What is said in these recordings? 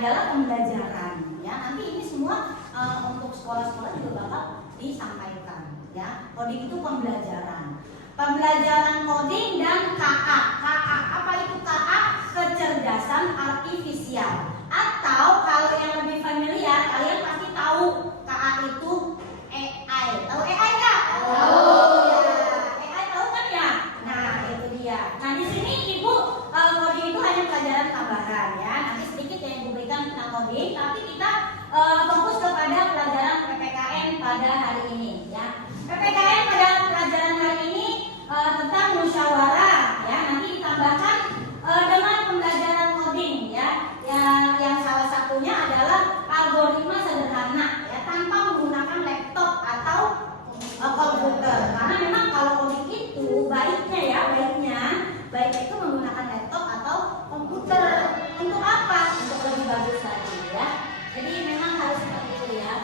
adalah pembelajaran ya. Nanti ini semua untuk sekolah-sekolah juga bakal disampaikan ya. Coding itu pembelajaran. Pembelajaran coding dan KA. KA apa itu KA? Kecerdasan artifisial. Atau kalau yang lebih familiar kalian pasti tahu KA itu AI. Tahu AI nggak? Tahu. Ya, AI tahu kan ya? Nah itu dia. Nah di sini ibu coding itu hanya pelajaran tambahan ya. Nanti sedikit yang ibu berikan tentang coding, tapi kita fokus kepada pelajaran PPKN pada hari ini ya. PPKN pada pelajaran hari ini tentang musyawarah ya. Nanti ditambahkan dengan pembelajaran coding ya. Yang salah satunya adalah algoritma sederhana ya, tanpa menggunakan laptop atau komputer. Karena memang kalau coding itu baiknya itu menggunakan laptop atau komputer. Untuk apa? Untuk lebih bagus lagi ya. Jadi memang harus seperti itu ya.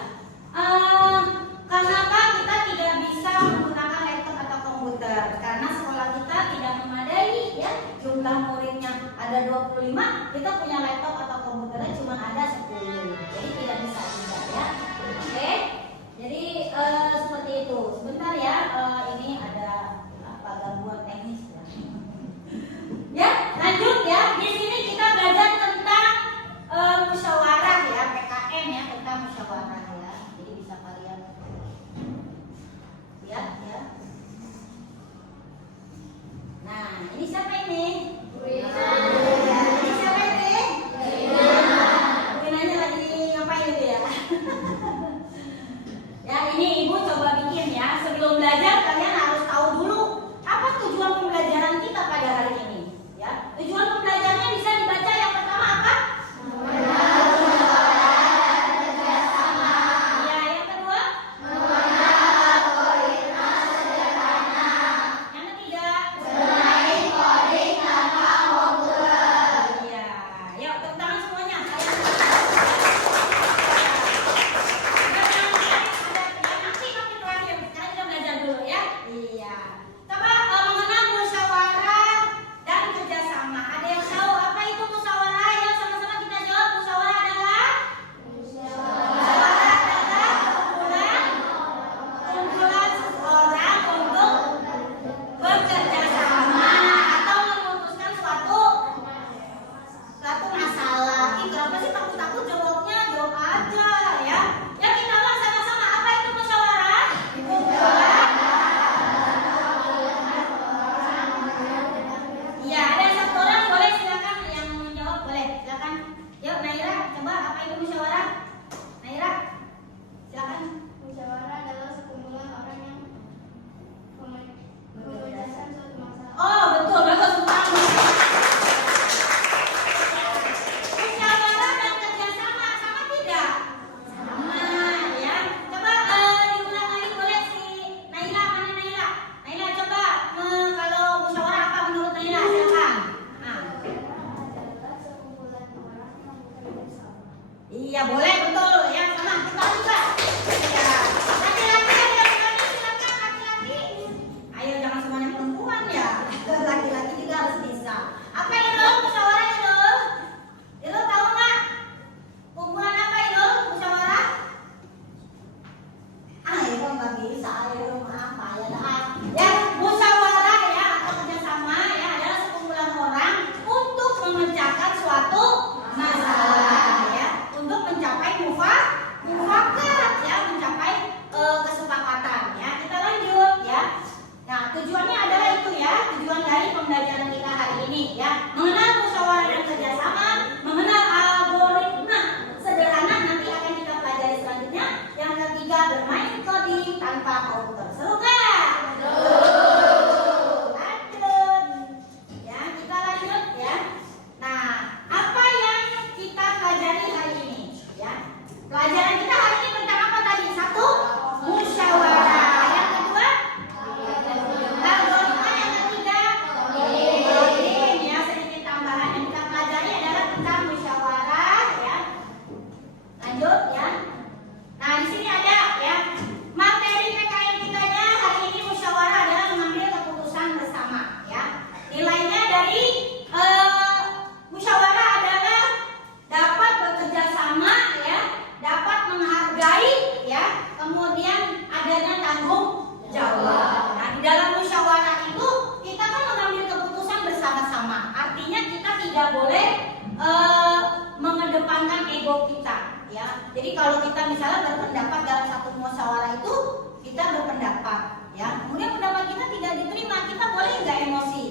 Kenapa kita tidak bisa menggunakan laptop atau komputer? Karena sekolah kita tidak memadai ya. Jumlah muridnya ada 25, kita punya laptop atau komputernya cuma ada 10. Jadi tidak bisa juga ya. Oke. Jadi seperti itu. Sebentar ya, ini ada apa gangguan teknis ya. Ya, lanjut ya. Di sini kita belajar tentang musyawarah ya, PKN ya, tentang musyawarah ya. Jadi bisa kalian lihat ya. Nah, ini siapa ini? Ini siapa ini? Winanya lagi ngapain itu ya? Ya, ini ibu coba bikin ya. Sebelum belajar kalian harus tahu dulu apa tujuan pembelajaran kita pada hari ini. Ya, tujuan pembelajarannya bisa dibaca yang pertama apa? Ya, yang kedua? Yang ketiga? Iya, yuk tepuk tangan semuanya. Nanti terakhir. Sekarang kita belajar dulu ya. Iya. Coba mengenal musyawarah dan kerjasama. Ada yang tahu apa itu musyawarah? Yang sama-sama kita jawab. Musyawarah adalah kumpulan seseorang untuk bekerja sama atau memutuskan suatu masalah. Ih, kenapa sih takut-takut jawabnya? Jawab aja ya. Ya kita ulang sama-sama. Apa itu musyawarah? Iya, ada satu orang, boleh silakan yang menjawab, boleh silakan. Yuk Naira, coba apa itu musyawarah? Naira, silakan. Musyawarah adalah sekumpulan orang yang memecahkan suatu masalah. Oh betul, bagus banget. Musyawarah dan kerjasama sama tidak? Sama ya. Coba diulang lagi boleh si Naila, mana Naila? Naila coba kalau musyawarah apa menurut Naila? Silakan. Nah. Adalah sekumpulan orang yang bekerja sama. Iya boleh betul ya, sama kita juga. Iya. Laki-laki ada yang berani, silakan laki-laki. Ayo jangan semuanya perempuan ya. Laki-laki juga harus bisa. Apa itu musyawarah itu? Itu tahu nggak? Kumpulan apa itu musyawarah? Ayo nggak bisa, ayo apa ya dah. Ya musyawarah ya atau kerjasama ya adalah sekumpulan orang untuk memecahkan suatu masalah ya, untuk mencapai tidak boleh mengedepankan ego kita, ya. Jadi kalau kita misalnya berpendapat dalam satu musyawarah itu, kita berpendapat, ya. Kemudian pendapat kita tidak diterima, kita boleh nggak emosi?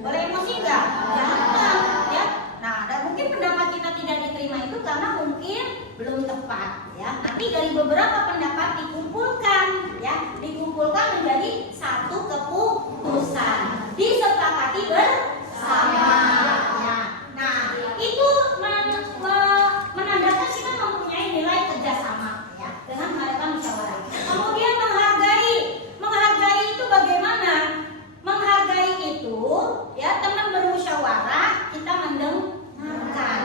Boleh emosi nggak? Jangan, ya. Nah, dan mungkin pendapat kita tidak diterima itu karena mungkin belum tepat, ya. Nanti dari beberapa pendapat dikumpulkan, ya, dikumpulkan menjadi satu keputusan, disepakati bersama. Ya. Nah, itu menandakan kita mempunyai nilai kerjasama, ya, dengan mengadakan musyawarah. Kemudian menghargai itu bagaimana? Menghargai itu, ya, teman bermusyawarah kita mendengarkan.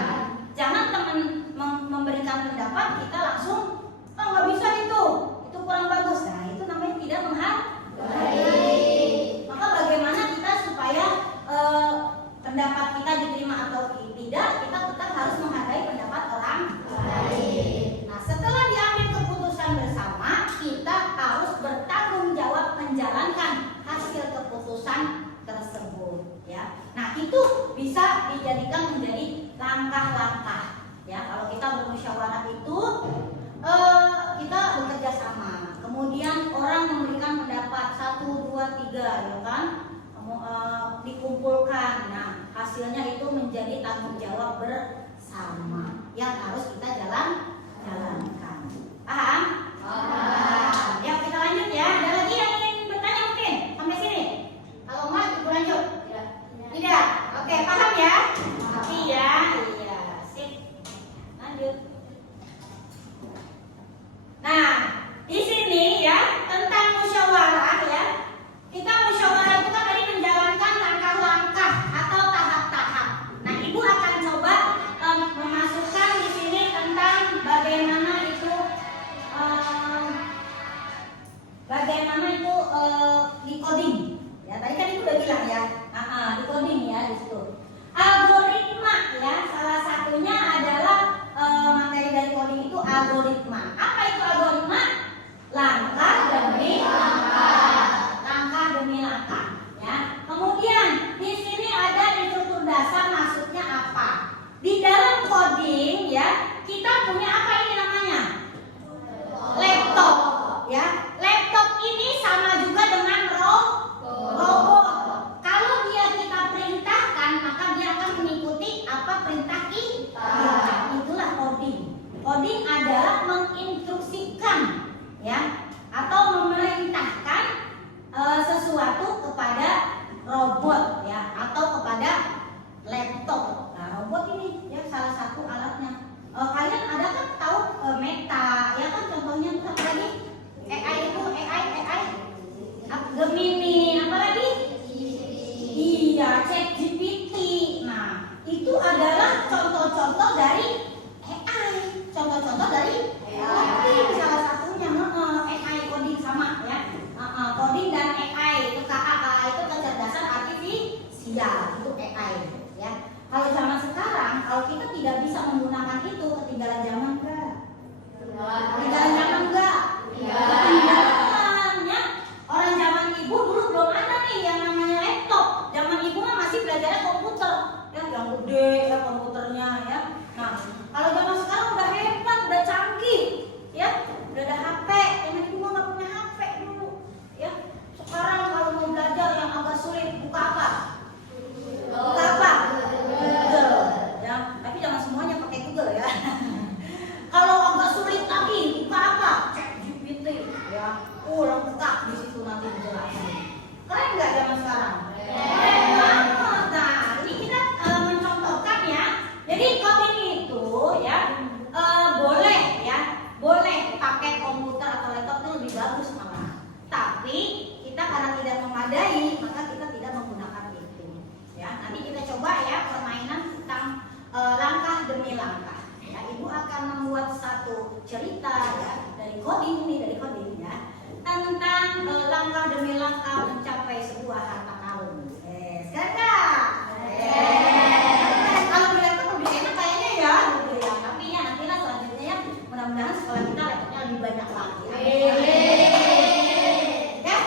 Jangan teman memberikan pendapat kita langsung, oh nggak bisa itu kurang bagus. Nah, itu namanya tidak menghargai. Maka bagaimana kita supaya pendapat kita diterima atau tidak, kita tetap harus menghargai pendapat orang lain. Nah, setelah diambil keputusan bersama, kita harus bertanggung jawab menjalankan hasil keputusan tersebut, ya. Nah, itu bisa dijadikan menjadi langkah-langkah, ya. Kalau kita bermusyawarah itu kita bekerja sama. Kemudian orang memberikan pendapat 1, 2, 3, ya kan? Dikumpulkan. Nah, hasilnya itu menjadi tanggung jawab bersama yang harus kita jalankan. Paham? Paham. Ya, kita lanjut ya. Ada lagi yang ingin bertanya mungkin sampai sini? Kalau enggak, kita lanjut. Tidak. Oke, paham ya? Iya. Sip. Lanjut. Nah, di sini ya tentang musyawarah, ya. Kita musyawarah itu kan tadi menjalankan langkah-langkah atau tahap-tahap. Nah, Ibu akan coba memasukkan di sini tentang bagaimana itu di coding. Ya, tadi kan Ibu udah bilang ya. Di coding ya di situ. Algoritma, ya, salah satunya adalah materi dari coding itu algoritma. Apa itu algoritma? Langkah demi langkah, ya. Kemudian di sini ada instruktur dasar, maksudnya apa? Di dalam coding, ya, kita punya apa ini namanya? Laptop, ya. Laptop ini sama juga dengan robot. Kalau dia kita perintahkan, maka dia akan mengikuti apa perintah kita. Itulah coding. Coding adalah menginstruksikan, ya, atau memerintahkan sesuatu kepada robot, ya, atau kepada laptop. Nah, robot ini ya salah satu alatnya. Kalian ada kan tahu Meta, ya kan, contohnya itu apa lagi? AI itu AI Gemini, apa lagi? Iya, ChatGPT. Nah, itu adalah contoh-contoh dari AI. Contoh-contoh dari coding, salah satunya AI coding sama, ya. Coding dan AI itu KA itu kecerdasan artifisial, itu AI, ya. Kalau zaman sekarang, kalau kita tidak bisa menggunakan itu, ketinggalan zaman enggak? Ketinggalan zaman enggak? Ketinggalan, ya. Orang zaman Ibu dulu belum ada nih yang namanya laptop. Zaman Ibu mah masih belajarnya komputer, ya, yang gede ya komputernya, ya. Nah, kalau zaman sekarang udah hebat, udah canggih, ya, udah ada HP. Zaman Ibu mah nggak punya HP dulu, ya. Sekarang kalau mau belajar yang agak sulit, buka apa? Buka apa? Google, ya. Tapi jangan semuanya pakai Google, ya. Kalau agak sulit lagi, buka apa? ChatGPT, ya. Lengkap di situ nanti dijelasin. Keren nggak zaman sekarang? Keren banget. Nah, ini kita mencontohkan, ya. Jadi coding itu, ya, boleh pakai komputer atau laptop itu lebih bagus malah. Tapi kita karena tidak memadai, maka kita tidak menggunakan itu, ya. Nanti kita coba ya permainan tentang langkah demi langkah. Ya, Ibu akan membuat satu cerita, ya, dari coding, ya, tentang langkah demi langkah mencapai sebuah harta karun. Sekarang kalau di laptop lebih enak kayaknya, ya, gitu ya. Tapi ya nantilah selanjutnya, ya, mudah-mudahan sekolah kita laptopnya lebih banyak lagi. Ya,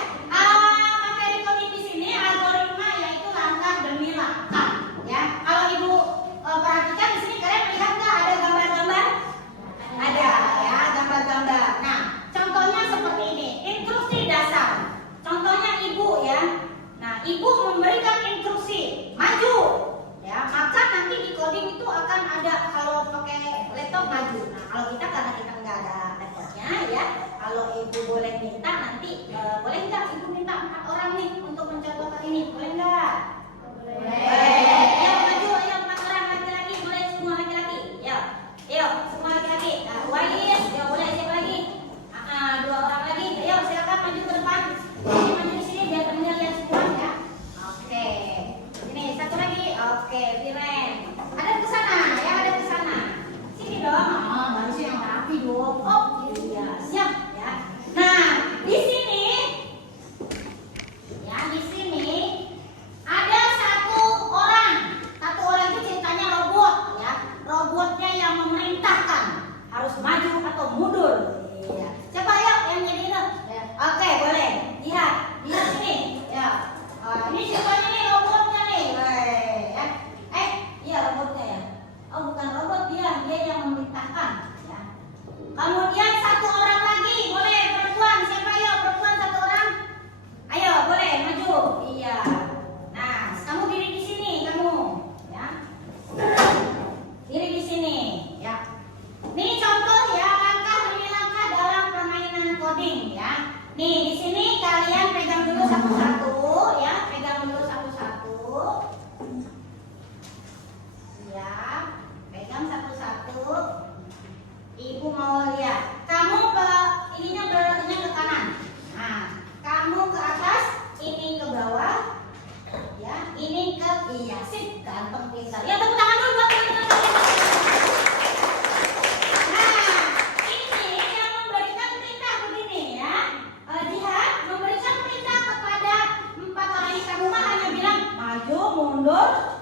materi coding di sini algoritma, yaitu langkah demi langkah, ya. Kalau Ibu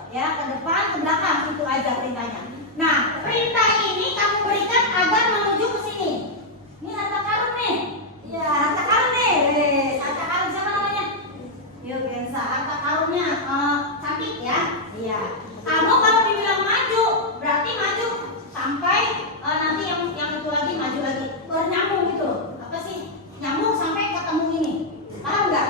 ya, ke depan, ke belakang, itu aja perintahnya. Nah, perintah ini kamu berikan agar menuju ke sini. Ini harta karun nih. Ya, harta karun nih. Harta karun siapa namanya? Yuk, Gensa. Harta karunnya cantik ya. Iya. Kamu kalau dibilang maju, berarti maju sampai nanti yang itu lagi maju lagi. Bernyambung gitu. Apa sih? Nyambung sampai ketemu ini. Paham nggak?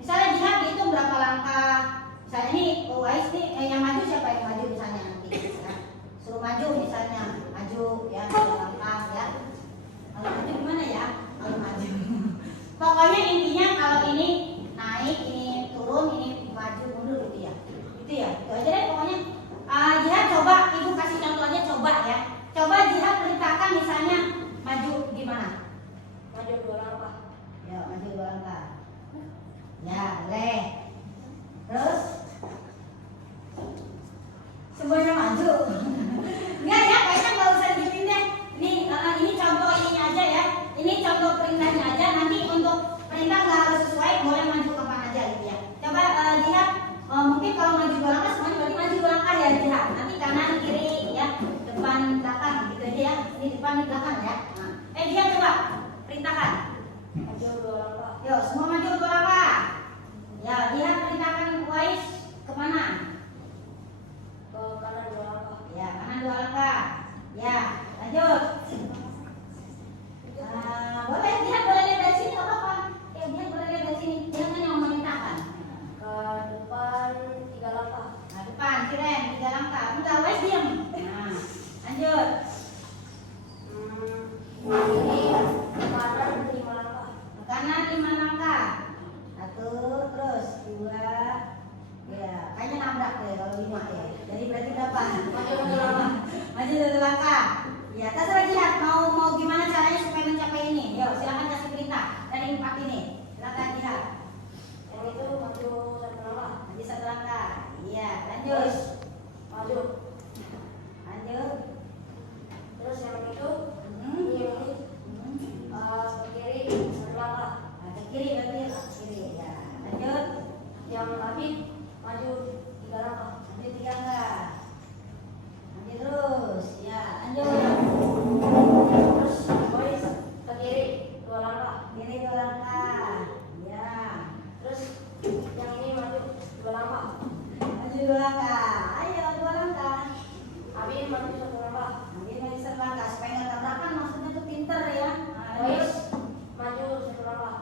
Misalnya Jihad dihitung berapa langkah. Misalnya ini Uwais nih, yang maju siapa yang maju misalnya nanti. Ya. Suruh maju misalnya, maju ya 3 langkah ya. Kalau maju gimana ya? Kalau maju. Pokoknya intinya kalau ini naik, ini turun, ini maju mundur gitu ya. Itu ya, itu aja deh pokoknya. Jihad coba, ibu kasih contoh aja coba ya. Coba Jihad perintahkan misalnya maju gimana? Maju 2 langkah. Ya, maju 2 langkah. Ya, boleh. Terus semuanya maju. Enggak ya, kayaknya nggak usah digituin deh. Ini contoh ini aja ya. Ini contoh perintahnya aja. Nanti untuk perintah nggak harus sesuai, boleh maju kapan aja gitu ya. Coba lihat, mungkin kalau maju 2 langkah semuanya berarti maju 2 langkah ya lihat. Nanti kanan kiri ya, depan belakang gitu aja ya. Ini depan ini belakang ya. Nah, dia coba perintahkan. Maju 2 langkah. Yuk, semua maju 2 langkah. Ya, lihat perintahkan Uwais kemana? Ke kanan 2 langkah. Ya, kanan 2 langkah. Ya, lanjut. Boleh lihat dari sini nggak apa-apa. Lihat boleh lihat dari sini. Jangan yang memerintahkan. Ke depan 3 langkah. Nah, depan, keren 3 langkah. Enggak, Uwais diam. Nah, lanjut. Kiri kanan 5 langkah. Kanan 5 langkah. 1, terus 2. Ya, kayaknya nabrak deh kalau 5 ya. Jadi berarti berapa? Maju 1 langkah. Maju 1 langkah. Ya, terserah lihat mau gimana caranya supaya mencapai ini. Yuk, silakan kasih perintah dari 4 ini. Silakan lihat. Yang itu maju 1 langkah. Maju 1 langkah. Iya, lanjut. Terus maju. Lanjut. Terus yang itu Hmm. ini ke kiri 1 langkah. Nah, ke kiri berarti ke kiri ya. Lanjut. Yang tadi maju 3 langkah. Lanjut 3 langkah. Lanjut terus. Ya, lanjut. Terus boys ke kiri 2 langkah. Kiri 2 langkah. Ya. Terus yang ini maju 2 langkah. Maju 2 langkah. Ayo 2 langkah. Abi maju 1 langkah. Nanti maju 1 langkah supaya nggak tabrakan, maksudnya tuh pinter ya. Nah, Boys lanjut. maju 1 langkah.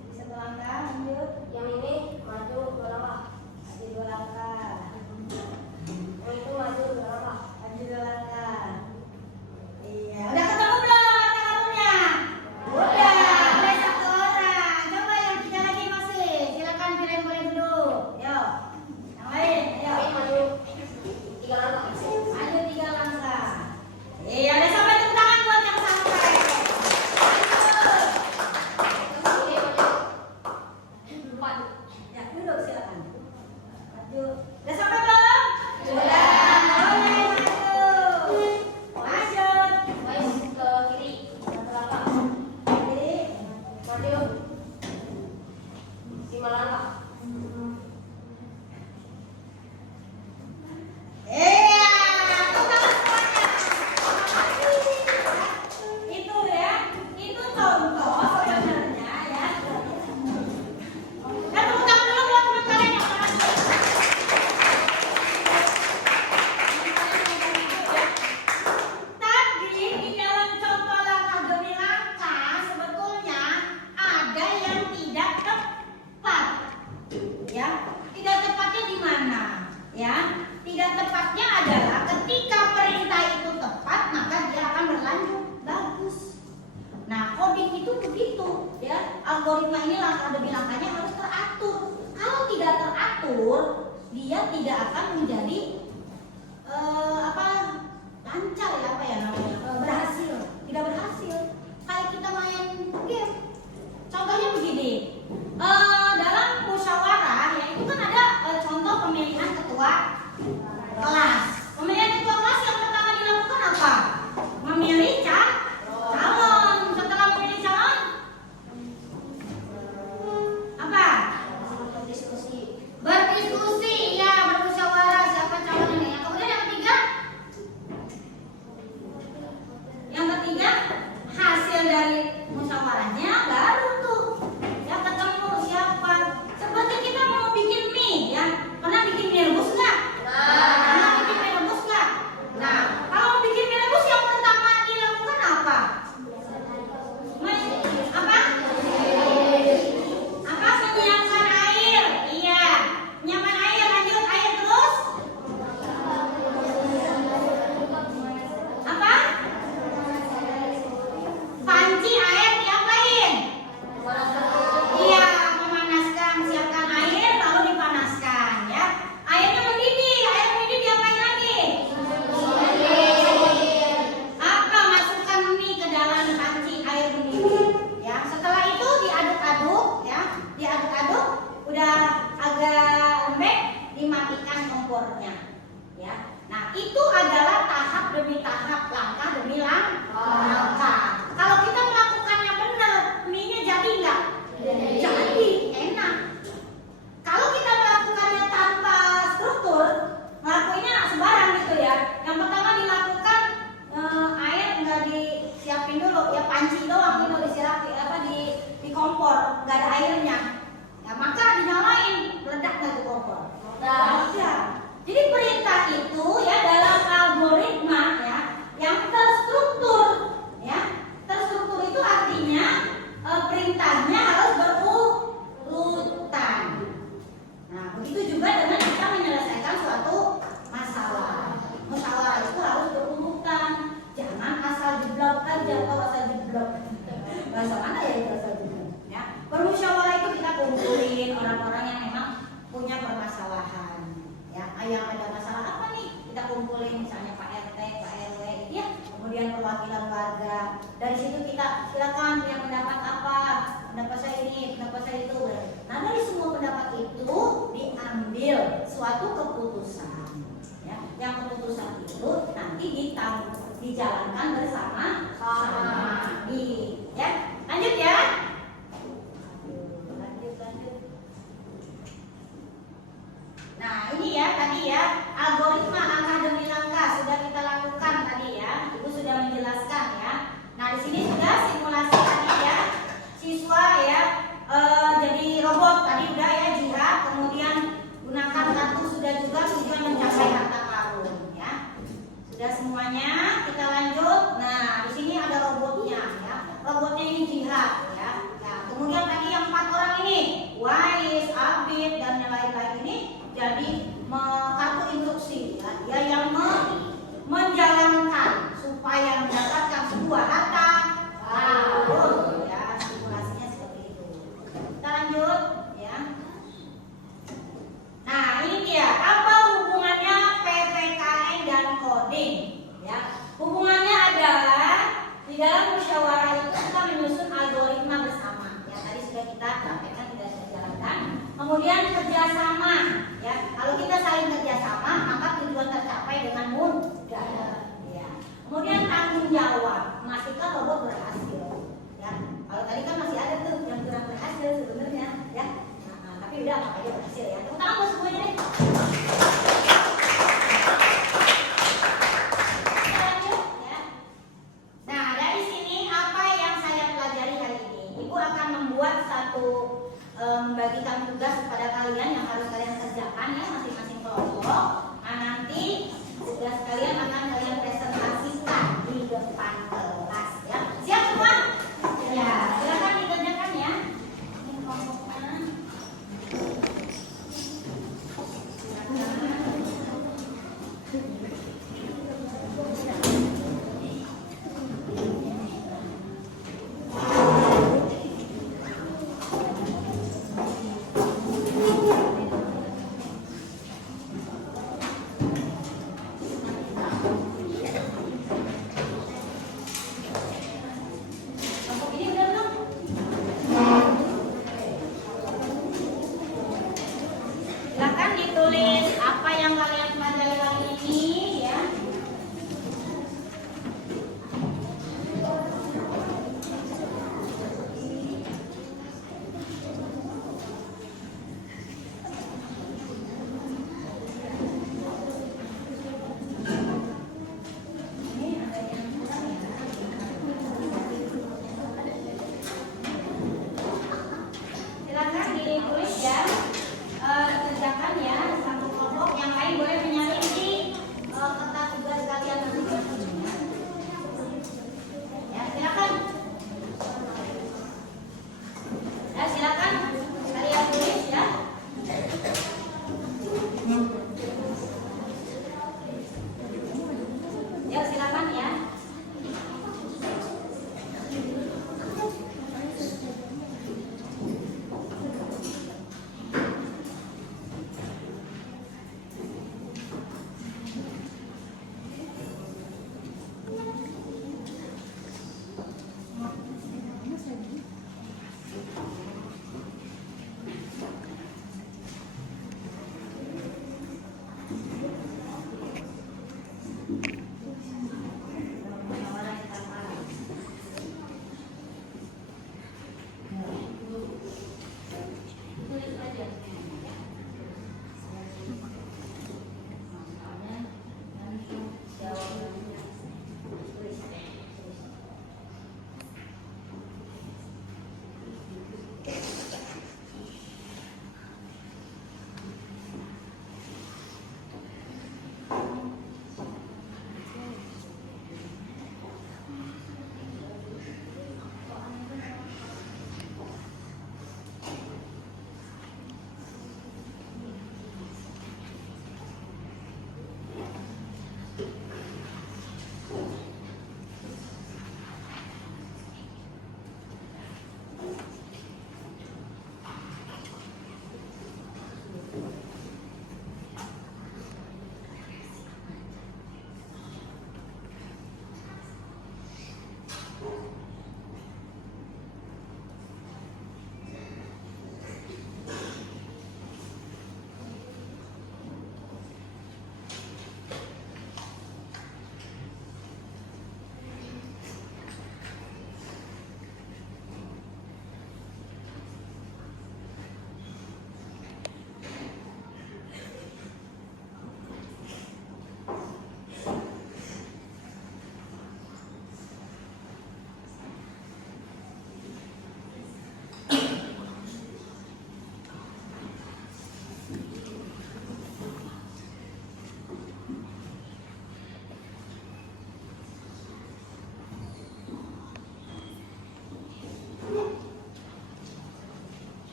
Jadi 1 langkah, lanjut. Yang ini maju 2 langkah. Maju 2 langkah. Yang itu maju 2 langkah. Maju 2 langkah. Iya, udah ketemu belum harta karunnya? Udah 1 orang. Coba yang 3 lagi masih. Silakan kalian boleh duduk. Yuk. Yang lain, ayo. Abi maju 3 langkah. Maju 3 langkah. Iya, udah sampai tepuk tangan buat yang sampai. Ini maju 4. Ya, duduk silakan. Maju. Udah sampai belum? Sudah. Boleh maju. Lanjut. Boys ke kiri 1 langkah. Jadi, Maju 5 langkah. iya, tepuk tangan semuanya. Itu ya, itu contoh sebenarnya ya. Dan tepuk tangan dulu buat teman kalian yang berhasil. Tadi di dalam contoh langkah demi langkah sebetulnya ada yang tidak tepat, ya. Tidak tepatnya di mana, ya? Tidak tepatnya adalah ketika perintah itu tepat maka dia akan berlanjut bagus. Nah, coding itu begitu, ya. Algoritma ini langkah demi langkahnya harus teratur. Kalau tidak teratur, dia tidak akan menjadi lancar ya, berhasil. Tidak berhasil. Kayak kita main game. Contohnya begini. Dalam musyawarah ya itu kan ada contoh pemilihan ketua kelas. Pemilihan ketua kelas yang pertama dilakukan apa? Memilih calon. Setelah memilih calon, apa? Berdiskusi. Berdiskusi, ya, bermusyawarah. demi tahap, langkah demi langkah. Kalau kita melakukannya benar, mie-nya jadi nggak? Jadi, enak. Kalau kita melakukannya tanpa struktur, ngelakuinnya sembarang gitu ya. Yang pertama dilakukan air nggak disiapin dulu, ya panci doang gitu disirapi di kompor, nggak ada airnya. Ya maka dinyalain, meledak nggak tuh kompor? Meledak. Jadi perintah itu ya dalam algoritma ya yang terstruktur ya. Terstruktur itu artinya perintahnya harus berurutan. Nah, begitu juga dengan kita menyelesaikan suatu masalah. Masalah itu harus berurutan. Jangan asal jeblok aja, kalau asal jeblok. Bahasa mana ya itu asal jeblok? Ya. Bermusyawarah itu kita kumpulin orang-orang yang memang punya permasalahan. Ya, yang ada masalah apa nih? Kita kumpulin misalnya Pak RT, Pak RW, ya. Kemudian perwakilan warga. Dari situ kita silakan yang pendapat apa? Pendapat saya ini, pendapat saya itu. Nah, dari semua pendapat itu diambil suatu keputusan. Ya, yang keputusan itu nanti dijalankan bersama-sama. Ya, lanjut ya. Lanjut. Nah, ini ya tadi ya algoritma langkah demi langkah sudah kita lakukan tadi ya. Ibu sudah menjelaskan ya. Nah, di sini sudah simulasi tadi ya. Siswa ya jadi robot tadi udah ya, jihad, kemudian gunakan kartu sudah juga tujuan mencapai harta karun ya. Sudah semuanya, kita lanjut. Nah, di sini ada robotnya ya. Robotnya ini jihad ya.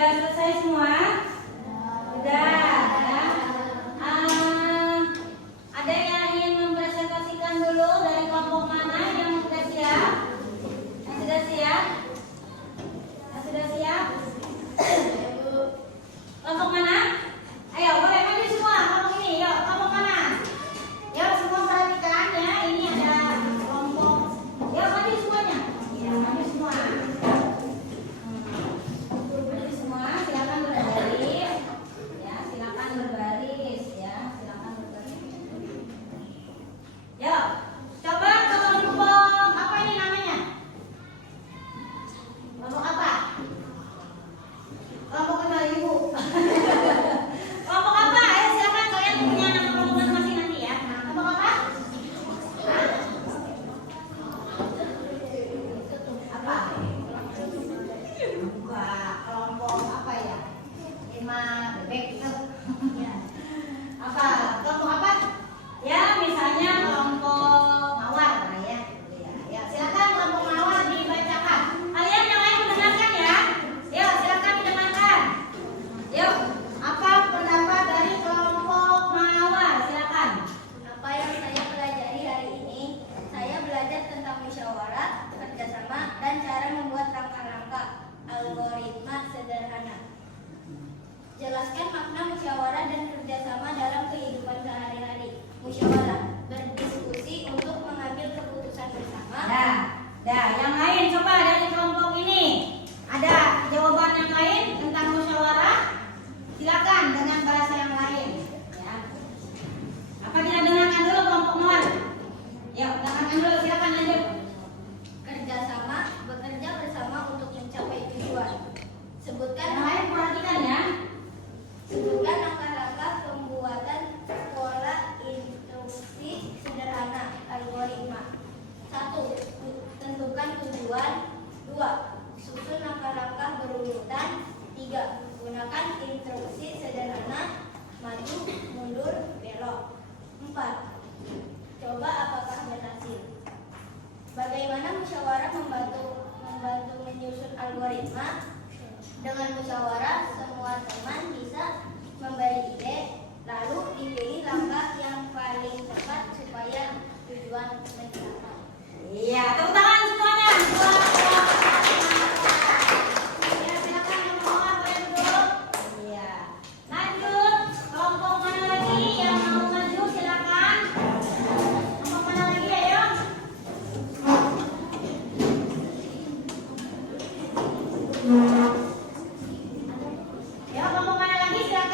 sudah selesai semua? Sudah ya. Ada yang ingin mempresentasikan dulu dari kelompok mana yang sudah siap? Yang sudah siap? Yang sudah siap? Kelompok mana? Ayo, boleh maju semua. Kelompok ini, yuk. Kelompok mana? Yuk, semua perhatikan ya. Ini ada kelompok. Yuk, maju semuanya. Ya, maju semua. Maju semua. Silakan berbaris. Ya, silakan berbaris. Ya, silakan berbaris. Yuk, coba ke kelompok apa ini namanya? Kelompok apa? Kelompok kenal ibu. Kelompok apa? Ayo silakan kalian punya nama kelompok masing-masing nanti ya. Kelompok apa? Hah? Apa? Enggak, kelompok apa ya? Lima bebek itu. Apa? Kelompok apa? Ya, misalnya kelompok mawar lah ya. Ya, silakan kelompok mawar dibacakan. Kalian yang lain mendengarkan ya. Yuk, silakan didengarkan. Yuk, apa pendapat dari kelompok mawar? Silakan. Apa yang saya pelajari hari ini? Saya belajar tentang musyawarah, kerjasama, dan cara membuat langkah-langkah algoritma sederhana. Jelaskan makna musyawarah dan kerjasama dalam kehidupan sehari-hari. Musyawarah, berdiskusi untuk mengambil keputusan bersama. Yang lain coba dari kelompok ini. Ada jawaban yang lain tentang musyawarah? Silakan dengan bahasa yang lain. Ya. Apa kita dengarkan dulu kelompok mawar? Yuk, dengarkan dulu. Silakan lanjut. Kerjasama, bekerja bersama untuk mencapai tujuan. Sebutkan Yang lain perhatikan ya. Sebutkan langkah-langkah pembuatan pola instruksi sederhana algoritma. 1. Tentukan tujuan. 2. Susun langkah-langkah berurutan. 3. Gunakan instruksi sederhana maju, mundur, belok. 4. Coba apakah berhasil. Bagaimana musyawarah membantu menyusun algoritma? Dengan musyawarah, semua teman bisa memberi ide, lalu dipilih langkah yang paling tepat supaya tujuan tercapai. Iya, tepuk tangan semuanya. Ya, silakan kelompok mawar boleh duduk. Iya. Lanjut, kelompok mana lagi yang mau maju? Silakan. Kelompok mana lagi ayo? Ya, kelompok mana lagi? Silakan.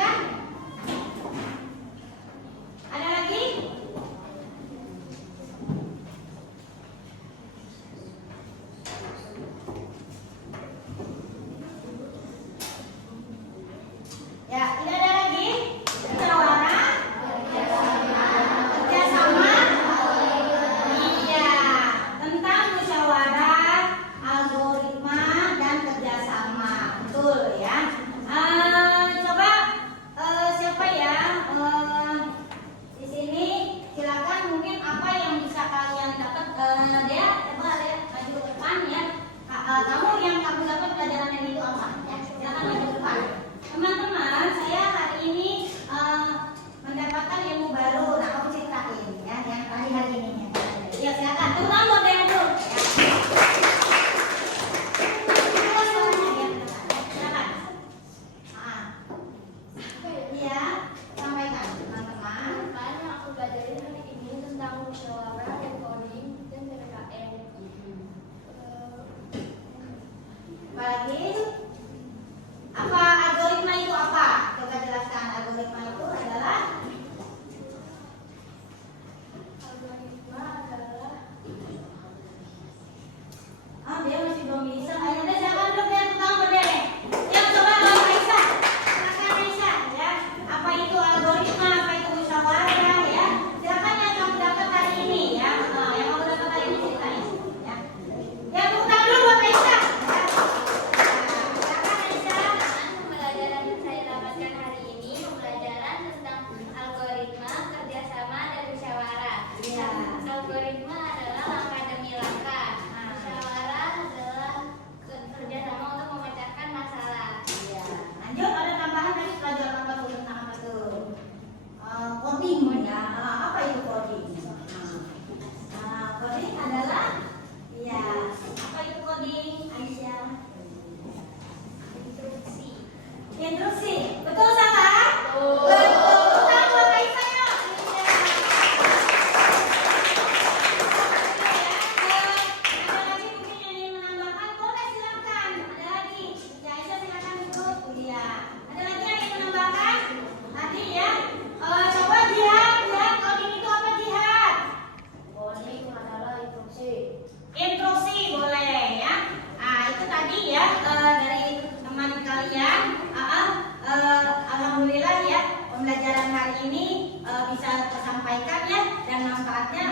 ini bisa tersampaikan ya, dan manfaatnya